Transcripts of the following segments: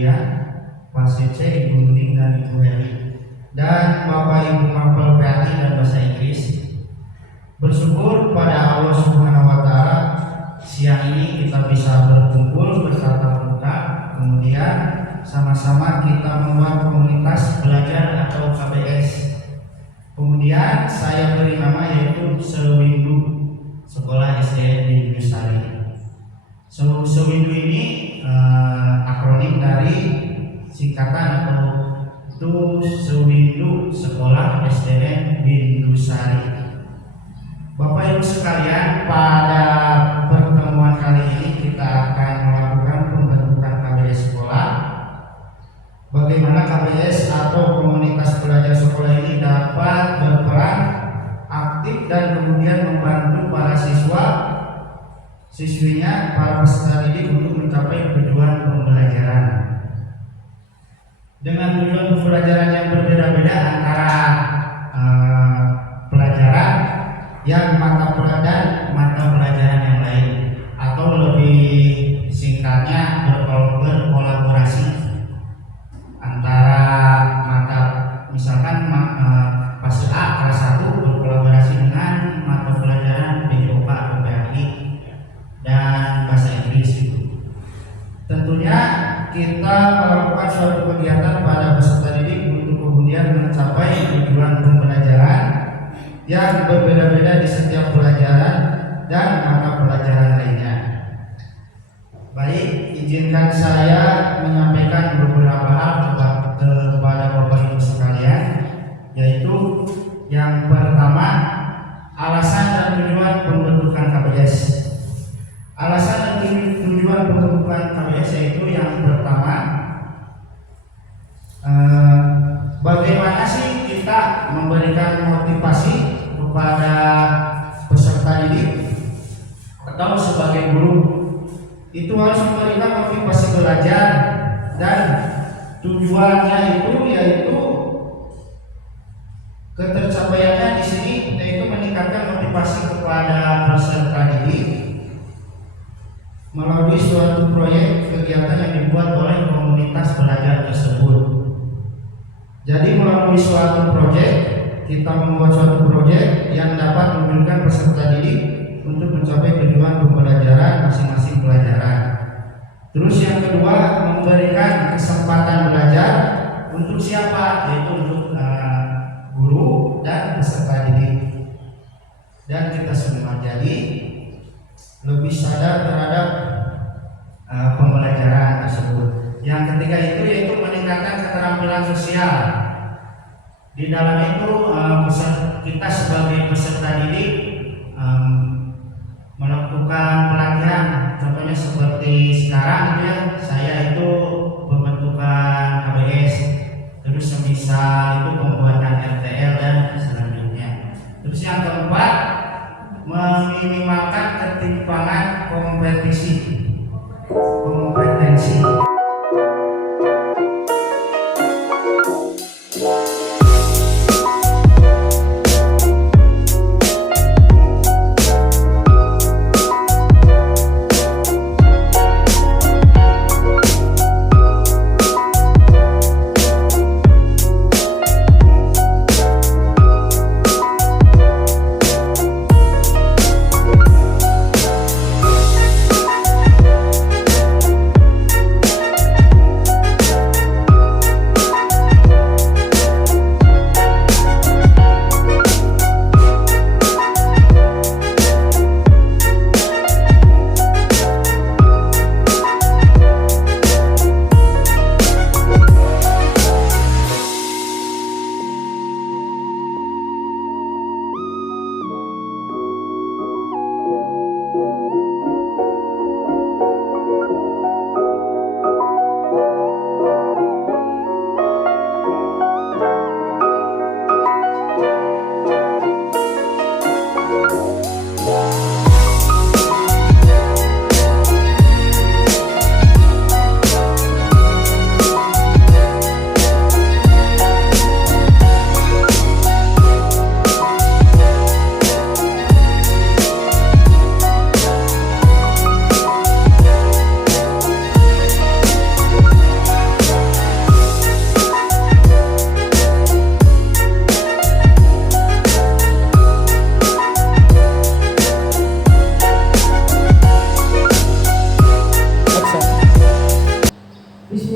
Julian, Pak Cece, Ibu Nuding dan Ibu Heli, dan Bapak Ibu Mapel PAI dan Bahasa Inggris. Bersyukur pada Allah Subhanahu wa Ta'ala, siang ini kita bisa berkumpul bertatap muka, kemudian sama-sama kita membuat komunitas belajar atau KBS. Kemudian saya beri nama yaitu Sewindu, Sekolah SD Bindu Sari. Sewindu ini akronim dari singkatan atau itu Sewindu Sekolah SDN Bindu Sari. Bapak Ibu sekalian, pada pertemuan kali ini kita akan melakukan pembentukan KBS sekolah. Bagaimana KBS atau komunitas belajar sekolah ini dapat berperan aktif dan kemudian membantu para siswa, siswinya, para peserta didik untuk mencapai tujuan pembelajaran. Dengan tujuan pembelajaran yang berbeda-beda antara pelajaran yang mata pelajaran yang lain, atau lebih singkatnya berkolaborasi antara mata, misalkan fase A kelas 1 berkolaborasi dengan mata pelajaran BPOK atau PAI dan Bahasa Inggris itu. Tentunya kita melakukan suatu kegiatan pada peserta didik untuk kemudian mencapai tujuan pembelajaran yang berbeda-beda di setiap pelajaran dan mata pelajaran lainnya. Baik, izinkan saya menyampaikan beberapa hal kepada Bapak Ibu sekalian, yaitu yang pertama, alasan dan tujuan pembentukan KBS. Alasan dan tujuan pembentukan KBS yaitu yang pertama, bagaimana sih kita memberikan motivasi kepada peserta didik atau sebagai guru, itu harus memberikan motivasi belajar, dan tujuannya itu yaitu ketercapaiannya di sini yaitu meningkatkan motivasi kepada peserta didik melalui suatu proyek kegiatan yang dibuat oleh komunitas belajar tersebut. Jadi melalui suatu proyek, kita membuat suatu proyek yang dapat memberikan peserta didik untuk mencapai tujuan pembelajaran masing-masing pelajaran. Terus yang kedua, memberikan kesempatan belajar untuk siapa? Yaitu untuk guru dan peserta didik. Dan kita semua jadi lebih sadar terhadap pembelajaran tersebut. Yang ketiga itu yaitu meningkatkan keterampilan sosial. Di dalam itu kita sebagai peserta didik melakukan pelatihan, contohnya seperti sekarang ya, saya itu pembentukan KBS, terus semisal itu pembuatan RTL dan selanjutnya. Terus yang keempat, meminimalkan ketimpangan kompetensi.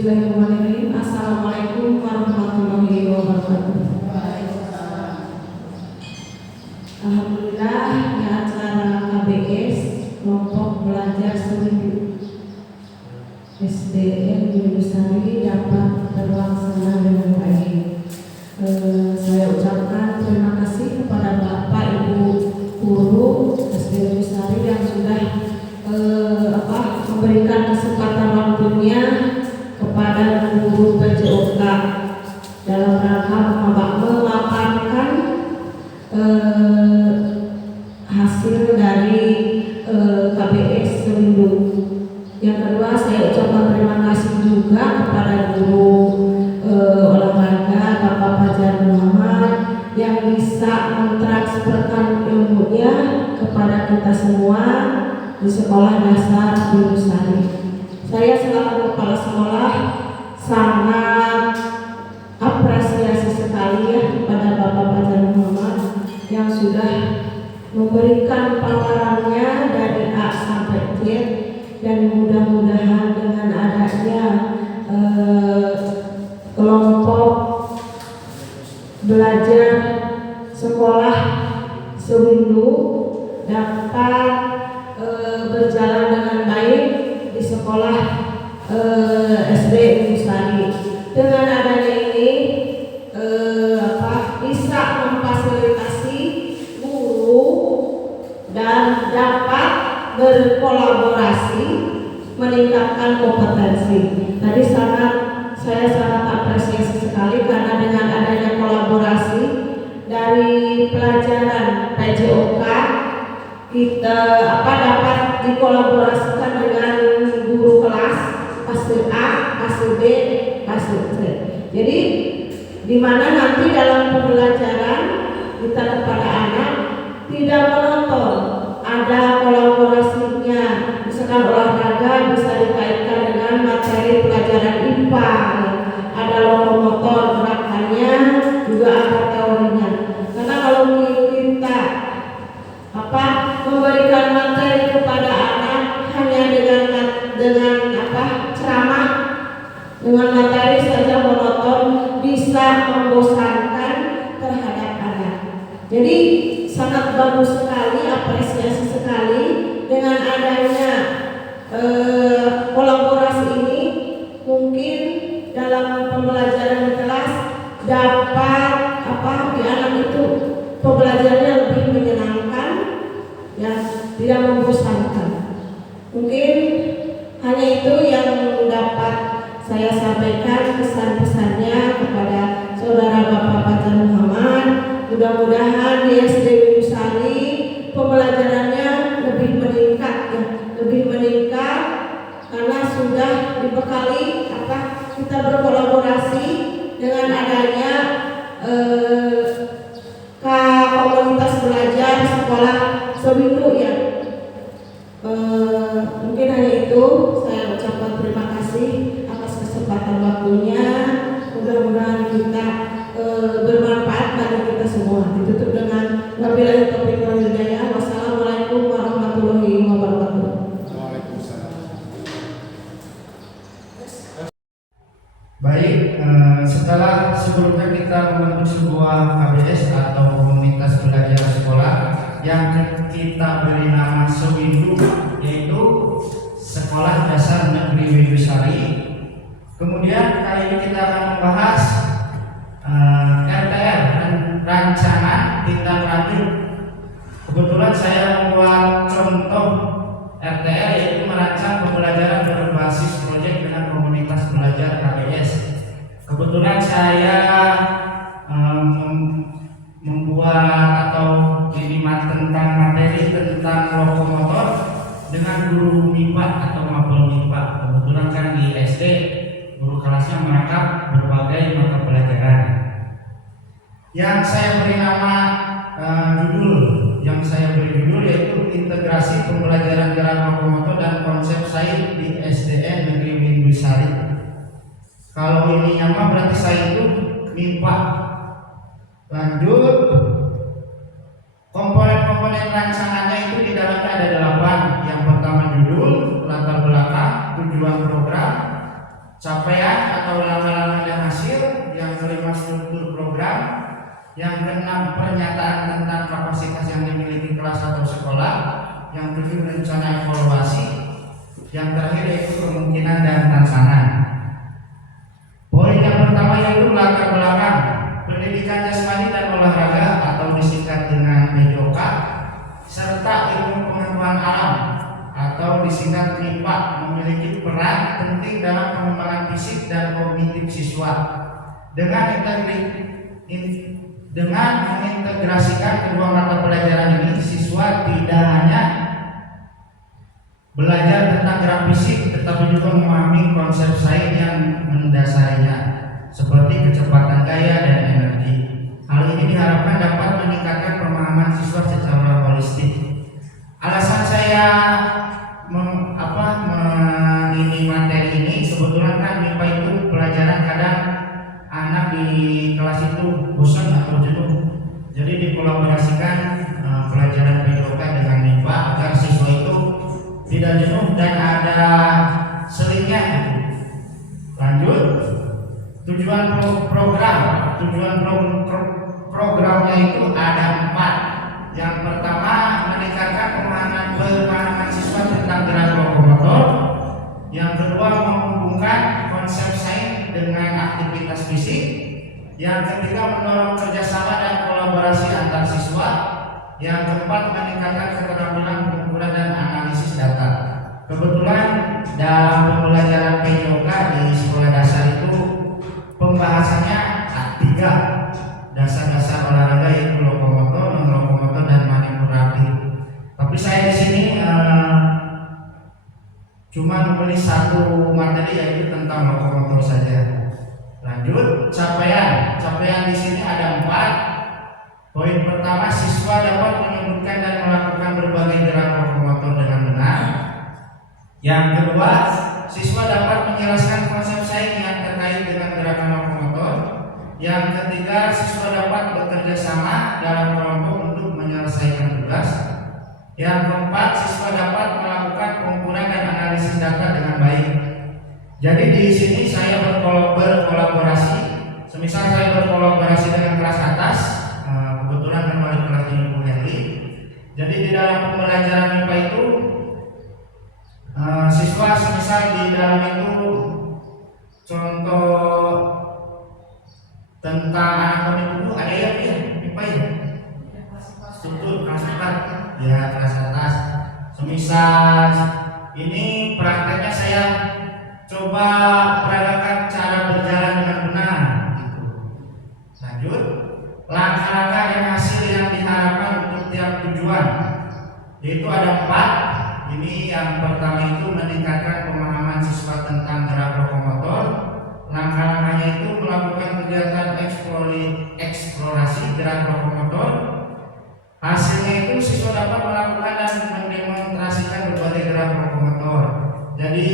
Bismillahirrahmanirrahim. Assalamualaikum warahmatullahi wabarakatuh. Alhamdulillah di acara KBS kelompok belajar seminggu SDN Yunusari dapat terlaksana dengan baik. Saya ucapkan terima kasih kepada Bapak Ibu guru SDN Yunusari yang sudah memberikan kesempatan waktunya kepada guru PJOK dalam rangka memaparkan hasil dari KBS seminggu. Yang kedua, saya ucapkan terima kasih juga kepada guru olahraga Bapak Fajar Muhammad yang bisa mentransferkan ilmunya kepada kita semua di sekolah dasar Yunusari. Saya selaku kepala sekolah sangat apresiasi sekali ya kepada Bapak Fajar Muhammad yang sudah memberikan paparannya dari A sampai Z, dan mudah-mudahan dengan adanya kelompok belajar sekolah sewindu dapat berjalan dengan baik di sekolah SD Yunusari. Dengan adanya ini bisa memfasilitasi guru dan dapat berkolaborasi meningkatkan kompetensi. Tadi saya sangat apresiasi sekali karena dengan adanya kolaborasi dari pelajaran PJOK kita dapat dikolaborasikan dengan guru kelas fase A, fase B, fase C. Jadi di mana nanti dalam pembelajaran kita kepada anak tidak monoton, ada kolaborasinya. Misalkan olahraga bisa dikaitkan dengan materi pelajaran IPA, ada lokomotor gerakannya, juga ada teorinya. Karena kalau kita memberikan materi kepada anak hanya dengan ceramah, dengan materi saja monoton, bisa membosankan terhadap anak. Jadi sangat bagus sekali, apresiasi sekali dengan adanya kolaborasi ini. Mungkin dalam pembelajaran di kelas dapat di anak itu pembelajarannya lebih menyenangkan, ya, tidak membosankan. Mungkin hanya itu yang dapat saya sampaikan pesan-pesannya kepada saudara Bapak Fajar Muhammad. Mudah-mudahan di SD Yunusari pembelajarannya lebih meningkat, ya, lebih meningkat karena sudah dibekali kita berkolaborasi dengan adanya komunitas belajar sekolah sewindu ya. Mungkin hanya itu, saya ucapkan terima kasih atas kesempatan waktunya. Mudah-mudahan kita bermanfaat bagi kita semua. Ditutup dengan wabillahi taufiq wal hidayah. Wassalamualaikum warahmatullahi wabarakatuh. Baik, setelah sebelumnya kita membentuk sebuah KBS atau komunitas belajar sekolah yang kita beri nama Sewindu, yaitu Sekolah Dasar Negeri Yunusari. Kemudian kali ini kita akan membahas RTR dan rancangan tindak lanjut. Kebetulan saya membuat contoh RTR, yaitu merancang pembelajaran berbasis proyek dengan komunitas belajar KBS. Kebetulan saya membuat atau dilimat tentang materi tentang lokomotor dengan guru MIPA atau mapel MIPA. Kebetulan kan di SD guru kelasnya merangkap berbagai mata pelajaran. Yang saya beri nama judul yaitu integrasi pembelajaran gerak lokomotor dan konsep sains di SDN Negeri Yunusari. Kalau ini nama berarti saya itu MIPA. Lanjut, komponen-komponen rancangannya itu di dalamnya ada 8. Yang pertama judul, latar belakang, tujuan program, capaian atau langkah-langkah dan hasil. Yang kelima, struktur program. Yang keenam, pernyataan tentang kapasitas yang dimiliki kelas atau sekolah. Yang ketujuh, rencana evaluasi. Yang terakhir yaitu kemungkinan dan tantangan. Poin yang pertama yaitu latar belakang pendidikan jasmani dan olahraga atau disingkat dengan PJOK, serta ilmu pengetahuan alam atau disingkat MIPA memiliki peran penting dalam pengembangan fisik dan kognitif siswa. Dengan mengintegrasikan kedua mata pelajaran ini, siswa tidak hanya belajar tentang gerak fisik, tetapi juga memahami konsep sains yang mendasarinya, seperti kecepatan gaya dan energi. Hal ini diharapkan dapat meningkatkan pemahaman siswa secara holistik. Alasan saya ini materi ini, kebetulan kan MIPA itu pelajaran kadang anak di kelas itu bosan atau jenuh. Jadi dikolaborasikan pelajaran PJOK dengan MIPA agar siswa itu tidak jenuh dan ada selingnya. Lanjut, tujuan programnya itu ada 4. Yang pertama, meningkatkan pemahaman siswa tentang gerak lokomotor. Yang kedua, menghubungkan konsep sains dengan aktivitas fisik. Yang ketiga, mendorong kerjasama dan kolaborasi antar siswa. Yang keempat, meningkatkan keterampilan pengukuran dan analisis data. Kebetulan dalam pembelajaran PJOK di sekolah dasar itu pembahasannya 3 dasar-dasar olahraga, yaitu lokomotor, non-lokomotor, dan manipulatif. Tapi saya di sini cuma membeli 1 materi, yaitu tentang lokomotor saja. Lanjut, capaian di sini ada 4. Poin pertama, siswa dapat menyebutkan dan melakukan berbagai gerak lokomotor dengan benar. Yang kedua, siswa dapat menjelaskan konsep sains yang terkait dengan gerakan lokomotor. Yang ketiga, siswa dapat bekerja sama dalam kelompok untuk menyelesaikan tugas. Yang keempat, siswa dapat melakukan pengukuran dan analisis data dengan baik. Jadi di sini saya berkolaborasi. Semisal saya berkolaborasi dengan kelas atas, kebetulan kan wali kelasnya Ibu Heli. Jadi di dalam pembelajaran MIPA itu siswa semisal di dalam itu contoh tentang anatomi tubuh ada ya MIPA ya, struktur kelas 4 ya, kelas atas. Semisal ini prakteknya saya coba peragakan cara berjalan dengan benar gitu. Lanjut, langkah-langkah dan hasil yang diharapkan untuk tiap tujuan, yaitu ada 4. Ini yang pertama itu meningkatkan pemahaman siswa tentang gerak lokomotor. Langkah-langkahnya itu melakukan kegiatan eksplorasi gerak lokomotor. Hasilnya itu siswa dapat melakukan dan mendemonstrasikan berbagai gerak lokomotor. Jadi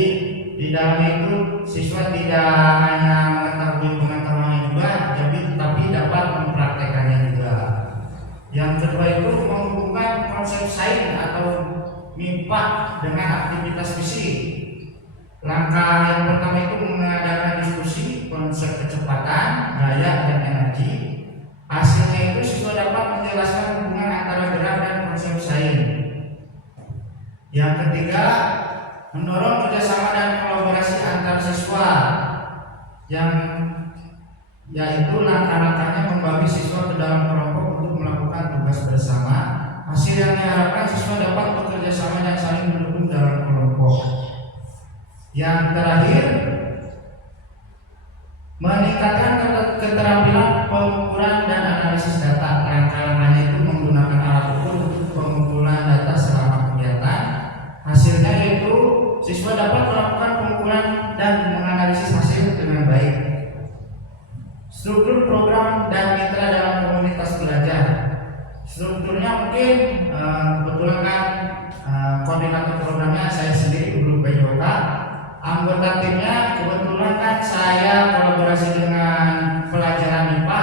di dalam itu siswa tidak hanya mengetahui pengetahuannya juga, tapi dapat mempraktekannya juga. Yang kedua itu menghubungkan konsep sains atau MIPA dengan aktivitas fisik. Langkah yang pertama itu mengadakan diskusi konsep kecepatan, gaya, dan energi. Hasilnya itu siswa dapat menjelaskan hubungan antara gerak dan konsep sains. Yang ketiga, mendorong kerjasama dan kolaborasi antar siswa, yaitu langkah-langkahnya membagi siswa ke dalam kelompok untuk melakukan tugas bersama. Hasil yang diharapkan siswa dapat bekerja sama dan saling mendukung dalam kelompok. Yang terakhir, meningkatkan keterampilan pengukuran dan analisis data. Langkah-langkahnya itu menggunakan alat ukur untuk pengumpulan data selama kegiatan. Hasilnya yaitu siswa dapat melakukan pengukuran dan menganalisis hasil dengan baik. Struktur program dan mitra dalam komunitas belajar. Strukturnya mungkin kebetulan kan koordinator programnya saya sendiri, guru PJOK. Anggota timnya kebetulan kan saya kolaborasi dengan pelajaran MIPA,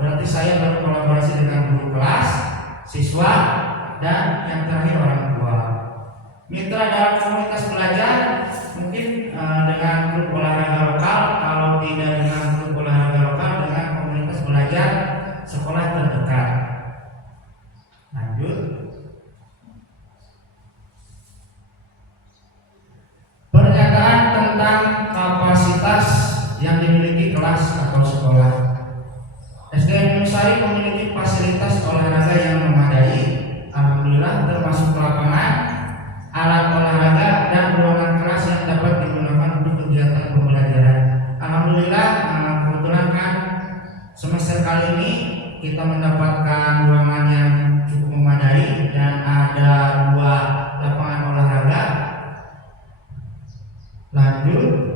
berarti saya berkolaborasi dengan guru kelas, siswa, dan yang terakhir orang tua. Mitra dalam komunitas belajar mungkin dengan grup olahraga lokal atau sekolah. SDN Nusari memiliki fasilitas olahraga yang memadai, alhamdulillah, termasuk lapangan, alat olahraga, dan ruangan kelas yang dapat digunakan untuk kegiatan pembelajaran. Alhamdulillah, kebetulan kan semester kali ini kita mendapatkan ruangan yang cukup memadai dan ada 2 lapangan olahraga. Lanjut.